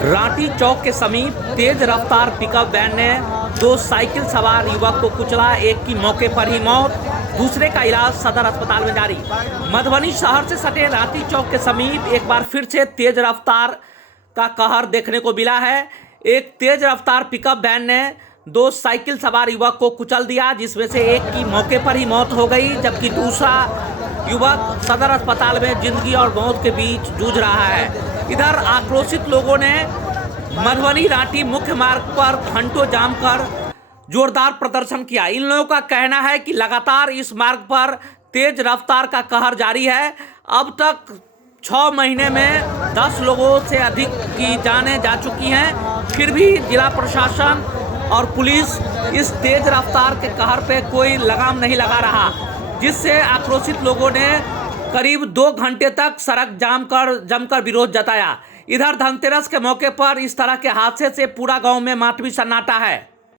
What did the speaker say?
रांटी चौक के समीप तेज रफ्तार पिकअप वैन ने दो साइकिल सवार युवक को कुचला। एक की मौके पर ही मौत, दूसरे का इलाज सदर अस्पताल में जारी। मधुबनी शहर से सटे रांटी चौक के समीप एक बार फिर से तेज रफ्तार का कहर देखने को मिला है। एक तेज रफ्तार पिकअप वैन ने दो साइकिल सवार युवक को कुचल दिया, जिसमें से एक की मौके पर ही मौत हो गई, जबकि दूसरा युवक सदर अस्पताल में जिंदगी और मौत के बीच जूझ रहा है। इधर आक्रोशित लोगों ने मधुबनी रांटी मुख्य मार्ग पर घंटों जाम कर जोरदार प्रदर्शन किया। इन लोगों का कहना है कि लगातार इस मार्ग पर तेज रफ्तार का कहर जारी है। अब तक 6 महीने में 10 लोगों से अधिक की जानें जा चुकी हैं, फिर भी जिला प्रशासन और पुलिस इस तेज रफ्तार के कहर पे कोई लगाम नहीं लगा रहा, जिससे आक्रोशित लोगों ने करीब 2 घंटे तक सड़क जमकर विरोध जताया। इधर धनतेरस के मौके पर इस तरह के हादसे से पूरा गांव में मातमी सन्नाटा है।